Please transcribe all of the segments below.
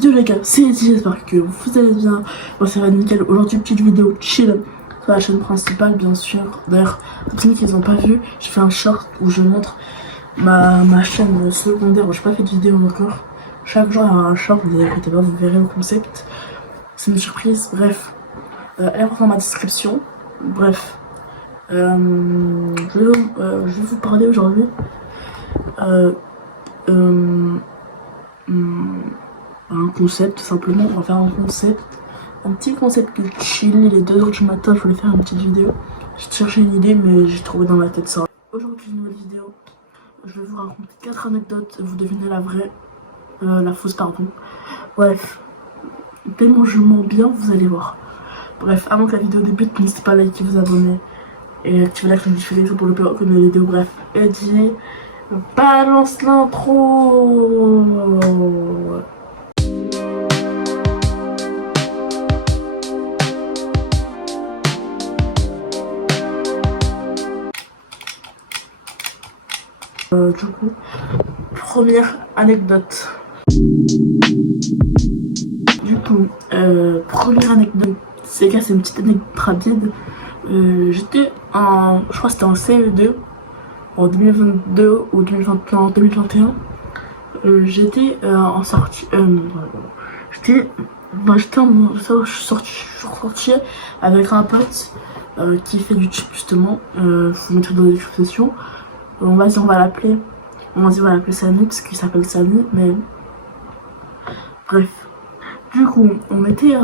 Yo les gars, c'est Eddie, j'espère que vous allez bien. Moi ça va nickel. Aujourd'hui petite vidéo chill sur la chaîne principale bien sûr. D'ailleurs, pour ceux qui n'ont pas vu, j'ai fait un short où je montre ma chaîne secondaire. J'ai pas fait de vidéo encore. Chaque jour il y aura un short, vous inquiétez pas, vous verrez le concept. C'est une surprise, bref. Elle est dans ma description. Bref. Je vais vous parler aujourd'hui un concept, tout simplement. On va faire un concept, un petit concept de chill. Il est 2h du matin, je voulais faire une petite vidéo. J'ai cherché une idée, mais j'ai trouvé dans ma tête ça. Aujourd'hui, une nouvelle vidéo. Je vais vous raconter 4 anecdotes. Vous devinez la vraie, la fausse, pardon. Bref, tellement je mens bien, vous allez voir. Bref, avant que la vidéo débute, n'hésitez pas à liker, vous abonner et activer la cloche de notification pour ne pas rater mes vidéos. Bref, Eddie, balance l'intro. Du coup, première anecdote. Première anecdote, c'est une petite anecdote rapide. J'étais en, je crois que c'était en CE2 en 2022 ou 2021, 2021. J'étais en sortie, j'étais je suis sorti avec un pote qui fait du chip justement. Je vous mettrai dans la description. On va l'appeler. On va l'appeler Samy parce qu'il s'appelle Samy, mais bref. Du coup, on était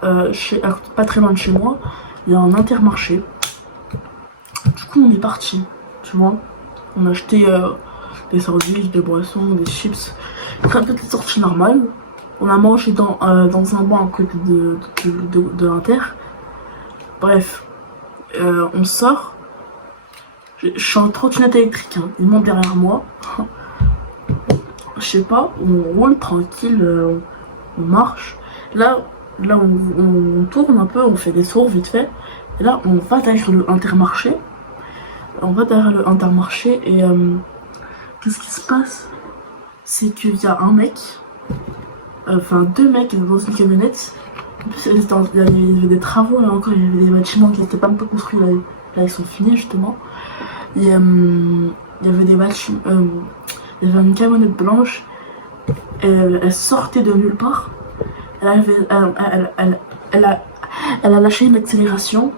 pas très loin de chez moi. Il y a un Intermarché. Du coup, on est parti. Tu vois, on a acheté des sandwichs, des boissons, des chips. Très peu de sorties normales. On a mangé dans un banc à côté de l'Inter. Bref, on sort. Je suis en trottinette électrique, hein. Il monte derrière moi. Je sais pas, on roule tranquille, on marche. Là on tourne un peu, on fait des sauts vite fait. Et là, on va derrière le Intermarché. Et qu'est-ce qui se passe? C'est qu'il y a un mec, enfin deux mecs dans une camionnette. En plus, il y avait des travaux là encore, il y avait des bâtiments qui n'étaient pas un peu construits là, ils sont finis justement. Et il y avait des bâtiments, il y avait une camionnette blanche. Elle sortait de nulle part. Elle a lâché une accélération.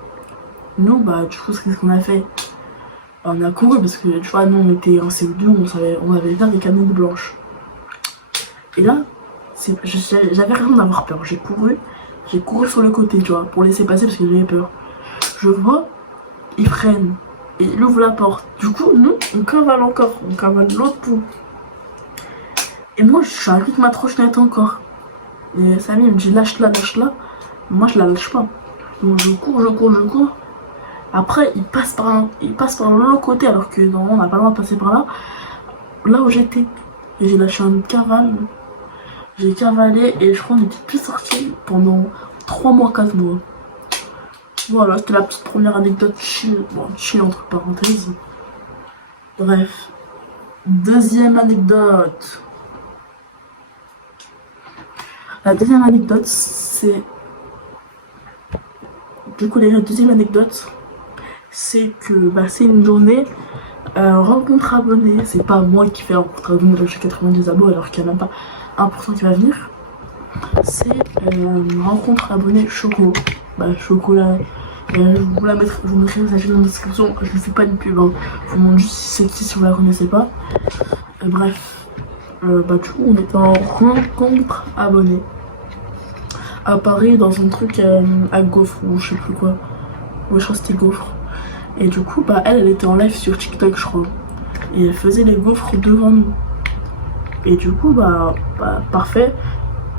Nous, bah, du coup, qu'est-ce qu'on a fait? On a couru parce que, tu vois, nous, on était en CE2, on avait peur des camionnettes blanches. Et là, j'avais raison d'avoir peur. J'ai couru sur le côté, tu vois, pour laisser passer parce que j'avais peur. Je vois, il freine et il ouvre la porte. Du coup, nous, on cavale l'autre bout. Et moi, je suis avec ma trottinette encore. Et Samy me dit lâche-la. Moi, je la lâche pas. Donc, je cours. Après, il passe par l'autre côté, alors que normalement, on n'a pas le droit de passer par là. Là où j'étais. Et j'ai lâché une cavale. J'ai cavalé et je crois qu'on était plus sortis pendant 3 mois, 4 mois. Voilà, c'était la petite première anecdote chill. Bon, chill entre parenthèses. Bref. Deuxième anecdote. La deuxième anecdote, c'est... Du coup, la deuxième anecdote, c'est que c'est une journée rencontre abonnée. C'est pas moi qui fais rencontre abonnée, j'ai 90 abonnés alors qu'il n'y a même pas 1% qui va venir. C'est rencontre abonnée choco. Chocolat. Je vous mettrai la chaîne dans la description. Je ne fais pas une pub, hein. Je vous montre juste c'est qui si vous la connaissez pas. Bref. Du coup, on était en rencontre abonnée à Paris dans un truc à Gaufre ou je sais plus quoi. Ouais, je crois que c'était Gaufre. Et du coup, elle était en live sur TikTok, je crois. Et elle faisait les gaufres devant nous. Et du coup, parfait.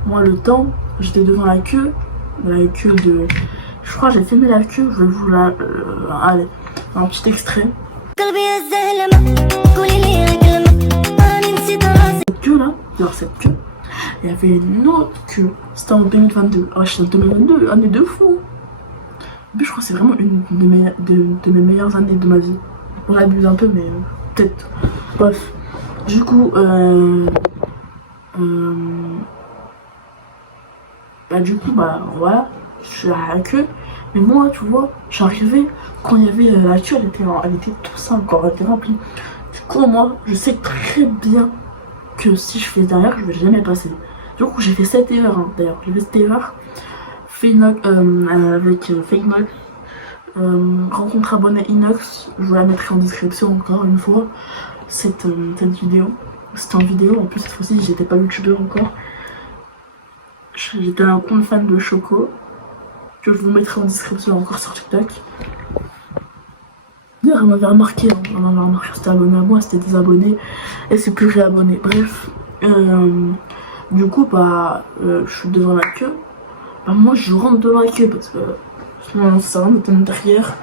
Moi, le temps, j'étais devant la queue de. Je crois que j'ai filmé la queue, je vais vous la. Allez, un petit extrait. Cette queue, il y avait une autre queue. C'était en 2022. Ah, je suis en 2022, année de fou. En plus, je crois que c'est vraiment une de mes meilleures années de ma vie. On abuse un peu, mais peut-être. Bref. Du coup, Bah du coup, bah voilà, je suis à la queue. Mais moi, tu vois, j'arrivais, quand il y avait la queue, elle était tout ça encore, elle était remplie. Du coup, moi, je sais très bien que si je fais derrière, je vais jamais passer. Du coup, j'ai fait cette erreur, hein, d'ailleurs. J'ai fait cette erreur avec Fake Note. Rencontre abonné Inox, je vous la mettrai en description encore une fois, cette vidéo. C'était en vidéo, en plus cette fois-ci j'étais pas youtubeur encore. J'étais un compte fan de Choco, que je vous mettrai en description encore sur TikTok. D'ailleurs, elle m'avait remarqué, c'était abonné à moi, c'était désabonné, et c'est plus réabonné. Bref, du coup, bah, je suis devant la queue. Bah, moi, je rentre devant la queue parce que sinon, ça sert à rien d'être derrière,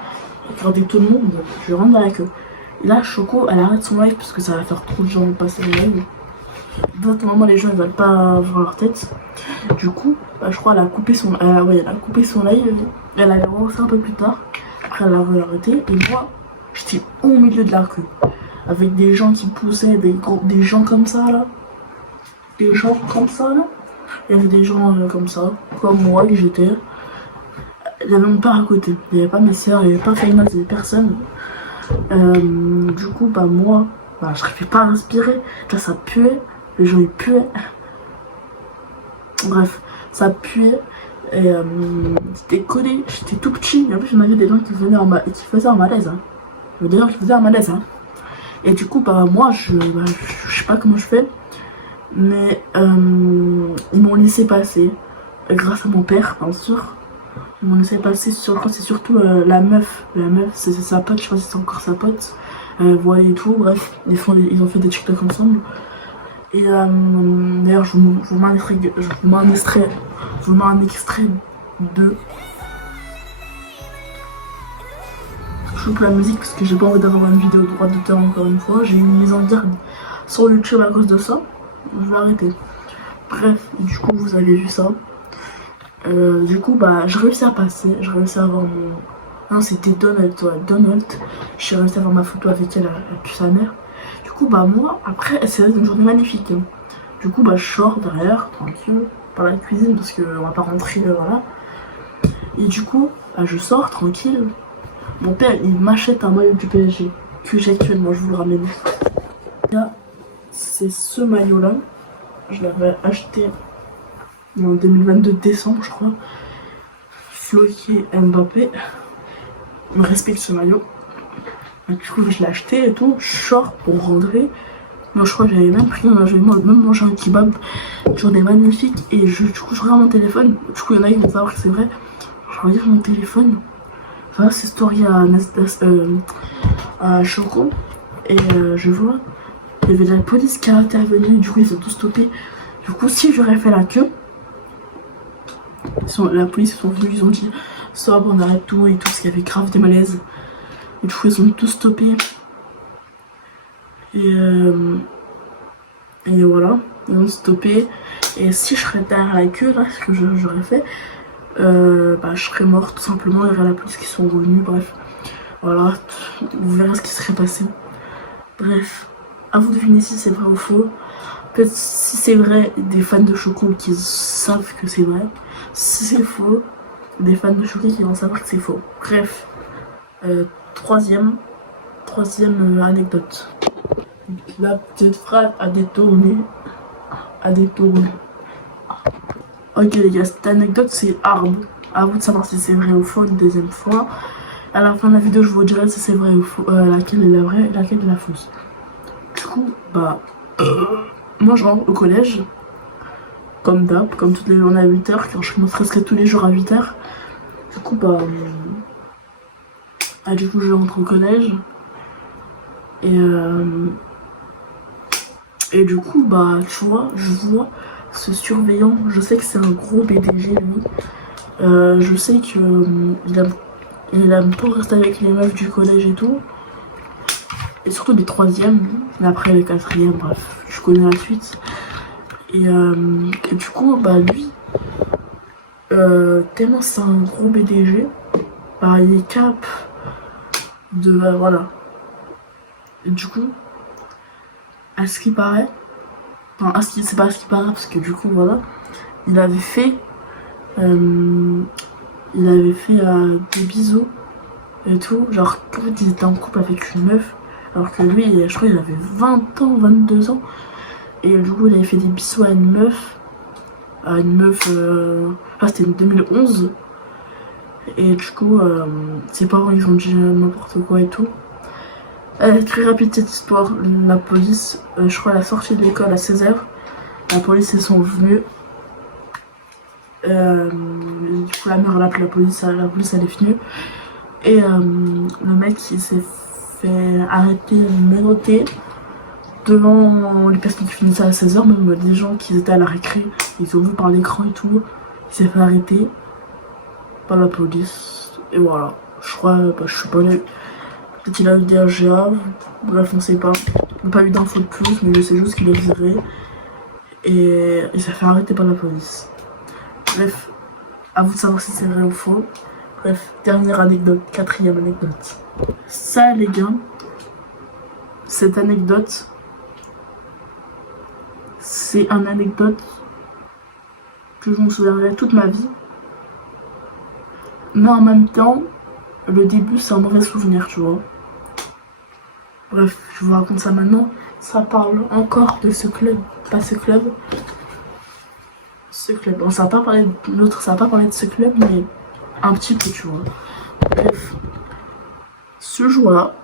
regarder tout le monde. Je rentre dans la queue. Et là, Choco, elle arrête son live parce que ça va faire trop de gens passer le live. Normalement, les gens ils veulent pas voir leur tête. Du coup, bah, je crois qu'elle a coupé son, ouais, elle a coupé son live. Elle a relancé un peu plus tard. Après, elle a arrêté. Et moi, j'étais au milieu de la queue. Avec des gens qui poussaient, des gens comme ça là. Des gens comme ça là. Il y avait des gens comme ça, comme moi que j'étais. Il n'y avait mon père à côté. Il n'y avait pas mes soeurs, il n'y avait pas Faina, il n'y avait personne. Du coup, bah moi, bah, je n'arrivais pas à respirer. Là, ça puait. Les gens, ils puaient. Bref, ça puait. Et c'était collé. J'étais tout petit. Et en plus, il y avait des gens qui faisaient un malaise. Hein. Il y avait des gens qui faisaient un malaise. Hein. Et du coup, bah moi, je sais pas comment je fais. Mais ils m'ont laissé passer. Grâce à mon père, bien sûr. Ils m'ont laissé passer. Je crois que c'est surtout la meuf. La meuf, c'est sa pote. Je sais pas si c'est encore sa pote. Voilà et tout. Bref, ils ont fait des TikTok ensemble. Et d'ailleurs, je vous mets un extrait de. Je coupe la musique parce que j'ai pas envie d'avoir une vidéo de droit d'auteur encore une fois. J'ai eu une mise en garde sur YouTube à cause de ça. Je vais arrêter. Bref, du coup, vous avez vu ça. Du coup, bah, j'ai réussi à passer. J'ai réussi à avoir mon. Non, c'était Donald. J'ai réussi à avoir ma photo avec elle, puis sa mère. Du coup, bah, moi, après, c'est une journée magnifique. Hein. Du coup, bah, je sors derrière, tranquille, par la cuisine, parce qu'on va pas rentrer, voilà. Et du coup, bah, je sors tranquille. Mon père, il m'achète un maillot du PSG, que j'ai actuellement, je vous le ramène. Là, c'est ce maillot-là. Je l'avais acheté en 2022 décembre, je crois. Floqué Mbappé. Il me respecte ce maillot. Et du coup, je l'ai acheté et tout. Je sors pour rentrer. Moi, je crois que j'avais même même mangé un kebab. Journée magnifique. Et du coup, je regarde mon téléphone. Du coup, il y en a qui vont savoir que c'est vrai. Je regarde mon téléphone. Voilà, c'est story à Choco. Et je vois, il y avait de la police qui a intervenu. Du coup, ils ont tout stoppé. Du coup, si j'aurais fait la queue, la police sont venus, ils ont dit stop, on arrête tout et tout, parce qu'il y avait grave des malaises. Et du coup, ils ont tout stoppé. Et voilà, ils ont stoppé. Et si je serais derrière la queue, là, ce que j'aurais fait, bah, je serais morte tout simplement. Il y aurait la police qui sont revenus, bref. Voilà, vous verrez ce qui serait passé. Bref, à vous de deviner si c'est vrai ou faux. Peut-être si c'est vrai, des fans de Choco qui savent que c'est vrai. Si c'est faux, des fans de Choco qui vont savoir que c'est faux. Bref, troisième anecdote. La petite phrase a détourné. Ok les gars, cette anecdote c'est hard. À vous de savoir si c'est vrai ou faux une deuxième fois. À la fin de la vidéo, je vous dirai si c'est vrai ou faux, laquelle est la vraie et laquelle est la fausse. Du coup, bah, moi je rentre au collège, comme d'hab, comme toutes les journées à 8h, car je commence presque tous les jours à 8h. Du coup, bah, du coup, je rentre au collège. Et du coup, bah, tu vois, je vois ce surveillant, je sais que c'est un gros BDG, lui. Je sais que il aime pas rester avec les meufs du collège et tout. Et surtout les troisièmes, et après les quatrièmes, bref, je connais la suite. Et du coup, bah lui, tellement c'est un gros BDG, bah il est cap de, voilà. Et du coup, à ce qui paraît, enfin c'est pas à ce qui paraît, parce que du coup, voilà, il avait fait Il avait fait des bisous et tout. Genre, en fait, ils étaient en couple avec une meuf. Alors que lui, je crois qu'il avait 20 ans, 22 ans. Et du coup, il avait fait des bisous à une meuf. C'était en 2011. Et du coup, ses parents, ils ont dit n'importe quoi et tout. Très rapide cette histoire. La police, je crois, à la sortie de l'école à 16h, la police, ils sont venus. Du coup, la mère, elle a appelé la police elle est venue. Et le mec, il s'est fait arrêter, menotté devant les personnes qui finissaient à 16h, même des gens qui étaient à la récré, ils ont vu par l'écran et tout. Il s'est fait arrêter par la police. Et voilà. Je crois, je suis pas allé. Peut-être qu'il a eu des AGA, bref, on sait pas. On n'a pas eu d'infos de plus, mais je sais juste qu'il est viré. Et il s'est fait arrêter par la police. Bref, à vous de savoir si c'est vrai ou faux. Bref, dernière anecdote, quatrième anecdote. Ça, les gars, cette anecdote, c'est une anecdote que je me souviendrai toute ma vie. Mais en même temps, le début, c'est un mauvais souvenir, tu vois. Bref, je vous raconte ça maintenant. Ça parle encore de ce club, pas ce club. Ce club. Bon, ça va pas parler de l'autre, ça va pas parler de ce club, mais un petit peu, tu vois. Bref, ce jour-là,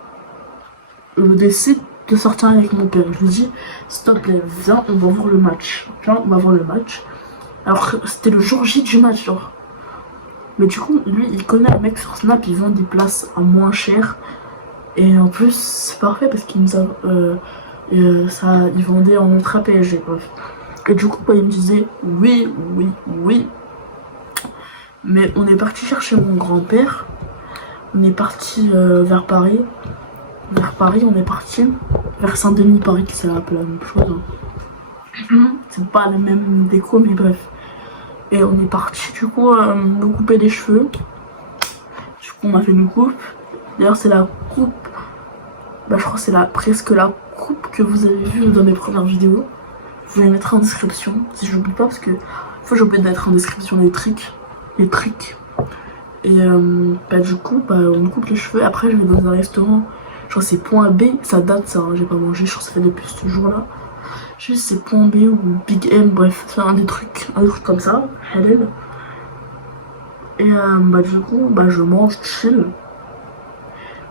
je décide de sortir avec mon père. Je lui dis, s'il te plaît, viens, on va voir le match. Viens, on va voir le match. Alors, c'était le jour J du match, genre. Mais du coup, lui, il connaît un mec sur Snap, il vend des places à moins cher. Et en plus, c'est parfait parce qu'il nous a... il vendait en ultra PSG, bref. Et du coup, il me disait, oui. Mais on est parti chercher mon grand-père. On est parti vers Paris. Vers Paris, on est parti. Vers Saint-Denis, Paris, qui c'est un peu la même chose. Hein. C'est pas le même déco, mais bref. Et on est parti, du coup, nous couper les cheveux. Du coup, on m'a fait une coupe. D'ailleurs, c'est la coupe. Je crois que c'est presque la coupe que vous avez vue dans mes premières vidéos. Je vais mettre en description, si j'oublie pas, parce que faut j'oublie de mettre en description les trucs. Et du coup, on me coupe les cheveux. Après, je vais dans un restaurant. Je crois que c'est Point B. Ça date, ça. Hein, j'ai pas mangé. Je crois que ça fait depuis ce jour-là. Je sais pas si c'est Point B ou Big M. Bref, c'est un des trucs comme ça. Halal. Et du coup, je mange chill.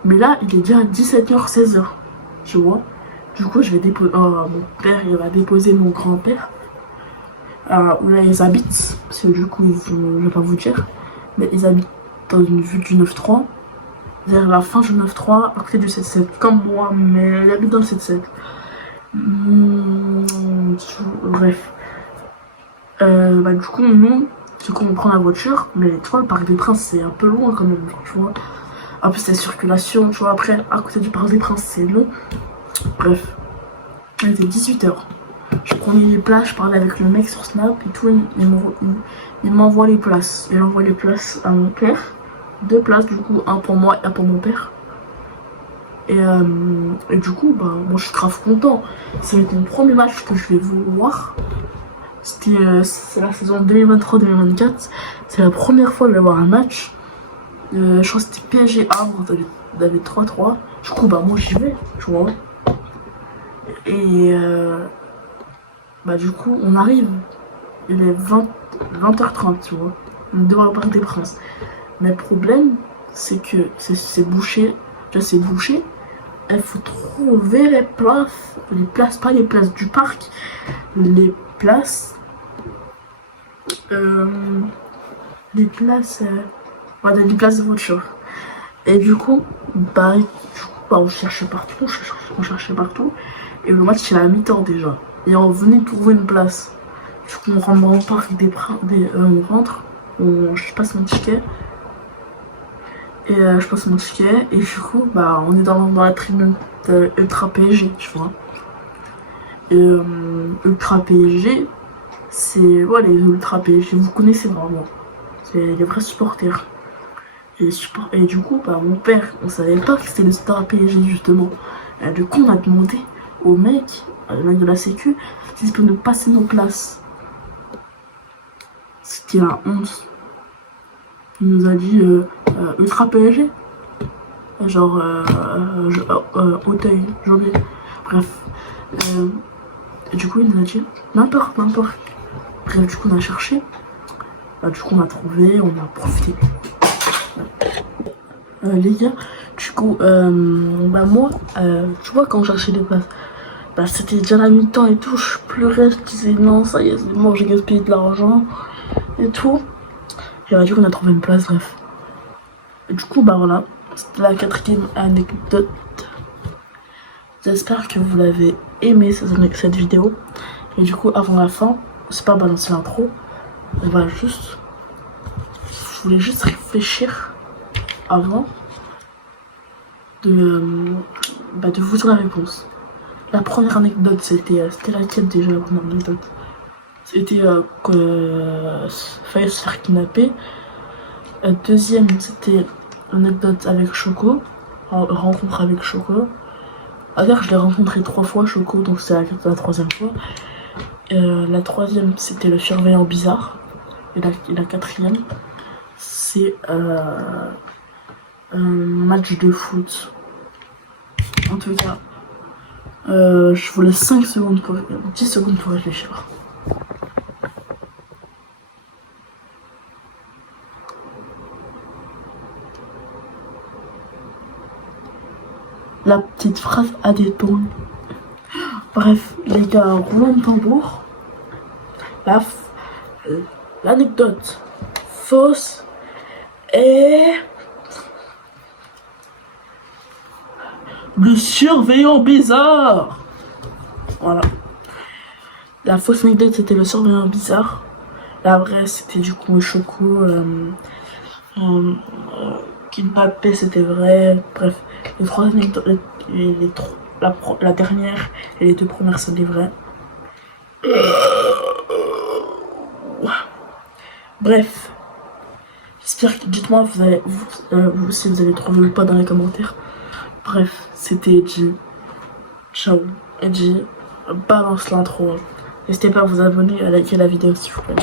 Mais là, il est déjà 17h, 16h. Tu vois. Du coup, je vais déposer. Mon père, il va déposer mon grand-père. Où là, ils habitent. Parce que du coup, je vais pas vous dire. Mais ils habitent dans une vue du 9-3. Vers la fin du 9-3, à côté du 7-7. Comme moi, mais ils habitent dans le 7-7. Bref. Du coup, nous, du coup, on prend la voiture. Mais tu vois, le Parc des Princes, c'est un peu loin quand même. Tu vois. En plus, c'est circulation. Tu vois, après, à côté du Parc des Princes, c'est long. Bref. Il était 18h. Je prenais les places, je parlais avec le mec sur Snap et tout, il m'envoie les places. Il envoie les places à mon père. 2 places du coup, un pour moi et un pour mon père. Et du coup, moi je suis grave content. Ça va être mon premier match que je vais voir. C'est la saison 2023-2024. C'est la première fois que je vais voir un match. Je crois que c'était PSG Havre, il y avait 3-3. Du coup, moi j'y vais, tu vois. Et du coup, on arrive. Il est 20h30, tu vois. On est devant le Parc des Princes. Mais le problème, c'est que c'est bouché. C'est bouché. Il faut trouver les places. Pas les places du parc. Les places. Les places de voiture. Et du coup, on cherchait partout. Et le match, il est à la mi-temps déjà. Et on venait trouver une place. Du coup, on rentre dans le parc on rentre, je passe mon ticket. Et et du coup, on est dans la tribune Ultra PSG, tu vois. Et Ultra PSG, c'est les Ultra PSG, vous connaissez vraiment. C'est les vrais supporters. Et du coup, mon père, on savait pas que c'était le Ultra PSG justement. Et du coup, on a demandé au mec de la sécu s'il peut nous passer nos places. C'était la honte. il nous a dit Ultra PSG. Genre, Auteuil, j'ai oublié. Bref. Et du coup, il nous a dit n'importe. Bref, du coup, on a cherché. Du coup, on a trouvé, on a profité. Les gars, du coup, moi, tu vois, quand on cherchait des places, c'était déjà la mi-temps et tout, je pleurais, je disais non, ça y est, c'est mort, j'ai gaspillé de l'argent et tout. Et du coup, on a trouvé une place, bref. Et du coup, voilà, c'était la 4e anecdote. J'espère que vous l'avez aimé cette vidéo. Et du coup, avant la fin, c'est pas balancer l'intro, je voulais juste réfléchir avant de vous dire la réponse. La première anecdote, c'était laquelle déjà, la première anecdote? C'était fallait se faire kidnapper. Deuxième, c'était l'anecdote avec Choco, rencontre avec Choco. D'ailleurs, je l'ai rencontré 3 fois, Choco, donc c'est la 3e fois. La 3e, c'était le surveillant bizarre. Et la 4e, c'est un match de foot. En tout cas, je vous laisse 10 secondes pour réfléchir. La petite phrase à détourner. Bref, les gars, roulement de tambour. L'anecdote fausse et le surveillant bizarre. Voilà. La fausse anecdote, c'était le surveillant bizarre. La vraie, c'était du coup Choco. Kidnappé, c'était vrai. Bref, les 3 anecdotes, la dernière et les 2 premières, sont des vraies. Bref, j'espère que, dites-moi vous si vous avez trouvé ou pas dans les commentaires. Bref, c'était Edgy. Ciao. Edgy, balance l'intro. N'hésitez pas à vous abonner et à liker la vidéo s'il vous plaît.